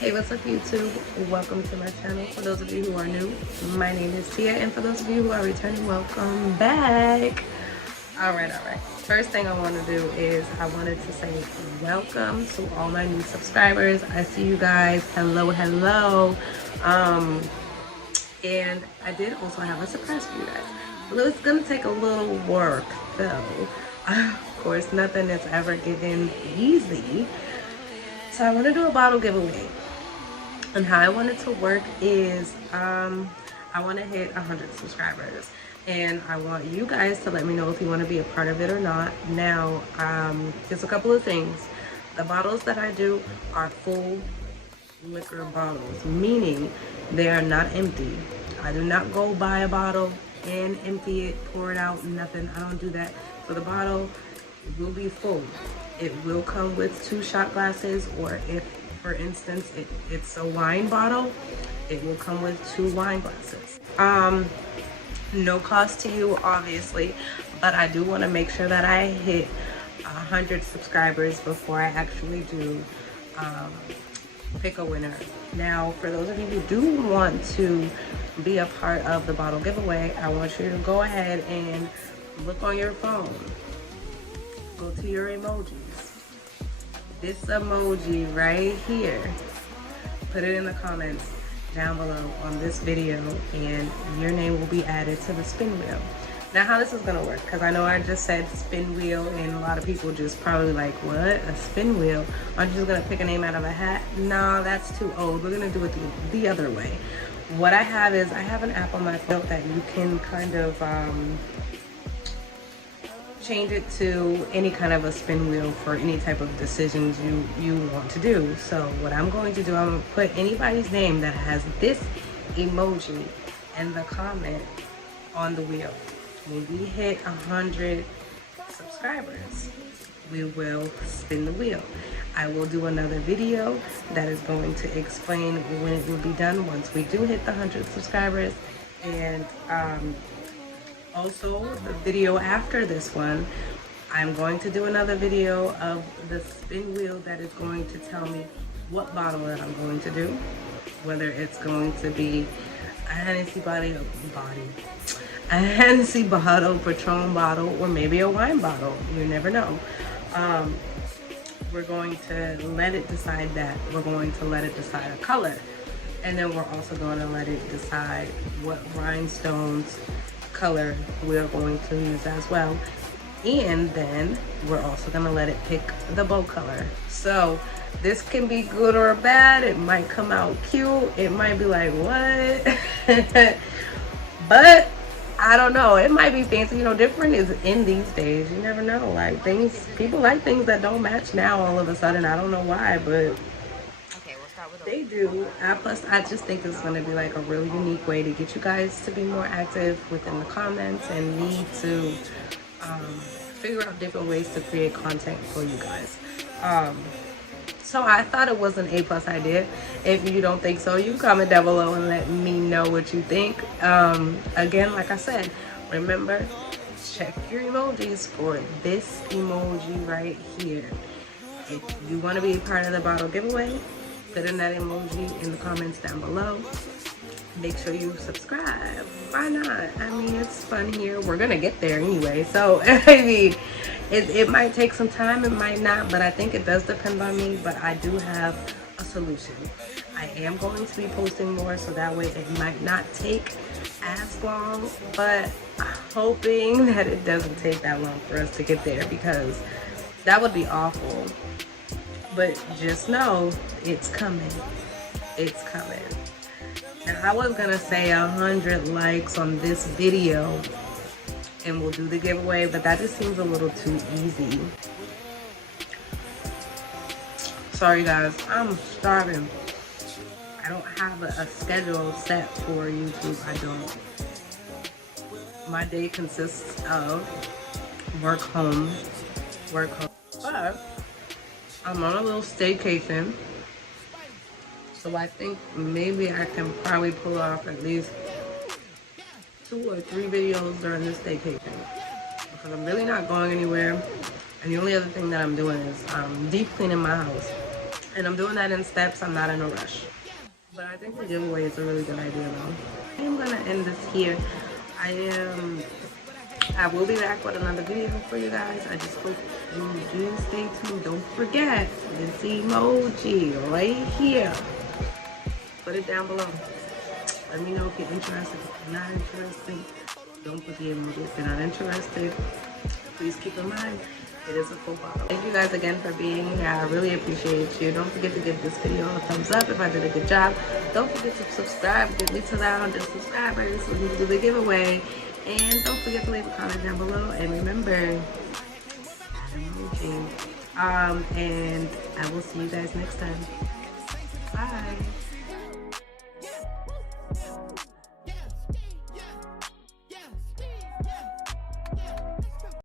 Hey, what's up YouTube? Welcome to my channel. For those of you who are new, my name is Tia, and for those of you who are returning, welcome back. All right. First thing I want to do is I wanted to say welcome to all my new subscribers. I see you guys. Hello. And I did also have a surprise for you guys. Well, it's gonna take a little work though. Of course, nothing is ever given easy. So I want to do a bottle giveaway. And how I want it to work is I want to hit 100 subscribers, and I want you guys to let me know if you want to be a part of it or not. Now, there's a couple of things. The bottles that I do are full liquor bottles, meaning they are not empty. I do not go buy a bottle and empty it, pour it out, nothing. I don't do that. So the bottle will be full. It will come with 2 shot glasses, or if, for instance, it's a wine bottle, it will come with 2 wine glasses. No cost to you, obviously, but I do want to make sure that I hit 100 subscribers before I actually do pick a winner. Now, for those of you who do want to be a part of the bottle giveaway, I want you to go ahead and look on your phone. Go to your emojis. This emoji right here, put it in the comments down below on this video, and your name will be added to the spin wheel. Now, how this is gonna work, because I know I just said spin wheel and a lot of people just probably like, what, a spin wheel? Aren't you just gonna pick a name out of a hat? No, that's too old. We're gonna do it the other way. What I have is, I have an app on my phone that you can kind of change it to any kind of a spin wheel for any type of decisions you want to do. So what I'm going to do, I'm going to put anybody's name that has this emoji in the comment on the wheel. When we hit 100 subscribers, we will spin the wheel. I will do another video that is going to explain when it will be done once we do hit the 100 subscribers. And also, the video after this one, I'm going to do another video of the spin wheel that is going to tell me what bottle that I'm going to do. Whether it's going to be a Hennessy bottle, Patron bottle, or maybe a wine bottle. You never know. We're going to let it decide that. We're going to let it decide a color. And then we're also going to let it decide what rhinestones color we're going to use as well, and then we're also going to let it pick the bow color. So this can be good or bad. It might come out cute, it might be like, what? But I don't know, it might be fancy. You know, different is in these days. You never know, like people like things that don't match now all of a sudden. I don't know why, but they do. Plus, I just think it's going to be like a really unique way to get you guys to be more active within the comments, and me to figure out different ways to create content for you guys. So I thought it was an A+ idea. If you don't think so, you comment down below and let me know what you think. Again, like I said, remember, check your emojis for this emoji right here. If you want to be a part of the bottle giveaway, put in that emoji in the comments down below. Make sure you subscribe. Why not? I mean, it's fun here. We're gonna get there anyway. So I mean, it might take some time, it might not, but I think it does depend on me. But I do have a solution. I am going to be posting more, so that way it might not take as long, but I'm hoping that it doesn't take that long for us to get there, because that would be awful. But just know, it's coming. It's coming. And I was gonna say 100 likes on this video and we'll do the giveaway, but that just seems a little too easy. Sorry guys, I'm starving. I don't have a schedule set for YouTube. I don't. My day consists of work home. But I'm on a little staycation, so I think maybe I can probably pull off at least 2 or 3 videos during this staycation, because I'm really not going anywhere. And the only other thing that I'm doing is deep cleaning my house. And I'm doing that in steps. I'm not in a rush. But I think the giveaway is a really good idea though. I'm gonna end this here. I will be back with another video for you guys. I just hope you do stay tuned. Don't forget this emoji right here. Put it down below. Let me know if you're interested. If you're not interested, don't put the emoji. If you're not interested, please keep in mind it is a full bottle. Thank you guys again for being here. I really appreciate you. Don't forget to give this video a thumbs up if I did a good job. Don't forget to subscribe. Get me to that 100 subscribers so we can do the giveaway. And don't forget to leave a comment down below. And remember, emoji. And I will see you guys next time. Bye.